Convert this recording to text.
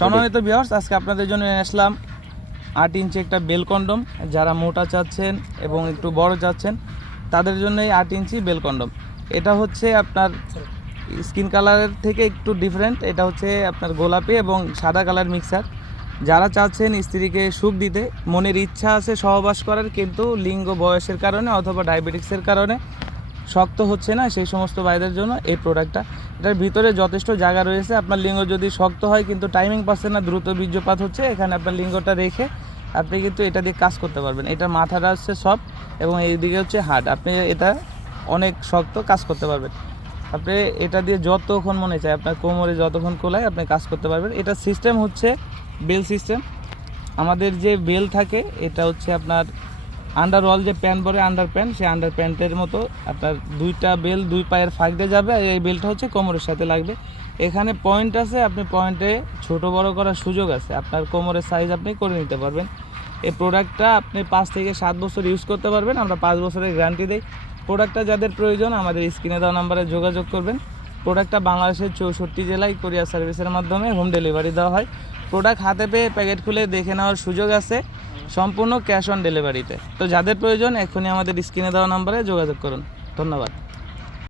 সম্মানিত ভিউয়ার্স আজকে আপনাদের জন্য আসলাম আট ইঞ্চি একটা বেল কন্ডম যারা মোটা চাচ্ছেন এবং একটু বড় চাচ্ছেন, তাদের জন্য এই আট ইঞ্চি বেল কন্ডম এটা হচ্ছে আপনার স্কিন কালারের থেকে একটু ডিফারেন্ট এটা হচ্ছে আপনার গোলাপি এবং সাদা কালার মিক্সার যারা চাচ্ছেন স্ত্রীকে সুখ দিতে, মনের ইচ্ছা আছে সহবাস করার, কিন্তু লিঙ্গ বয়সের কারণে অথবা ডায়াবেটিক্সের কারণে শক্ত হচ্ছে না সেই সমস্ত ভাইদের জন্য এই প্রোডাক্টটা এটার ভিতরে যথেষ্ট জায়গা রয়েছে। আপনার লিঙ্গ যদি শক্ত হয় কিন্তু টাইমিং পাচ্ছে না, দ্রুত বীর্যপাত হচ্ছে, এখানে আপনার লিঙ্গটা রেখে আপনি কিন্তু এটা দিয়ে কাজ করতে পারবেন। এটা মাথাটা হচ্ছে সব এবং এইদিকে হচ্ছে হার্ড আপনি এটা অনেক শক্ত কাজ করতে পারবেন। আপনি এটা দিয়ে যতক্ষণ মনে চায়, আপনার কোমরে যতক্ষণ কোলায় আপনি কাজ করতে পারবেন। এটা সিস্টেম হচ্ছে বেল সিস্টেম আমাদের যে বেল থাকে, এটা হচ্ছে আপনার আন্ডার ওয়াল যে প্যান্ট পরে আন্ডার প্যান্ট সেই আন্ডার প্যান্টের মতো আপনার দুইটা বেল দুই পায়ের ফাঁক দিয়ে যাবে আর এই বেলটা হচ্ছে কোমরের সাথে লাগবে। এখানে পয়েন্ট আছে, আপনি পয়েন্টে ছোট বড় করার সুযোগ আছে। আপনার কোমরের সাইজ আপনি করে নিতে পারবেন। এই প্রোডাক্টটা আপনি পাঁচ থেকে সাত বছর ইউজ করতে পারবেন। আমরা পাঁচ বছরের গ্যারান্টি দিই। প্রোডাক্টটা যাদের প্রয়োজন, আমাদের স্ক্রিনে দেওয়া নাম্বারে যোগাযোগ করবেন। প্রোডাক্টটা বাংলাদেশের চৌষট্টি জেলায় কোরিয়ার সার্ভিসের মাধ্যমে হোম ডেলিভারি দেওয়া হয়। প্রোডাক্ট হাতে পেয়ে প্যাকেট খুলে দেখে নেওয়ার সুযোগ আছে। সম্পূর্ণ ক্যাশ অন ডেলিভারিতে তো। যাদের প্রয়োজন এখনই আমাদের স্ক্রিনে দেওয়া নাম্বারে যোগাযোগ করুন। ধন্যবাদ।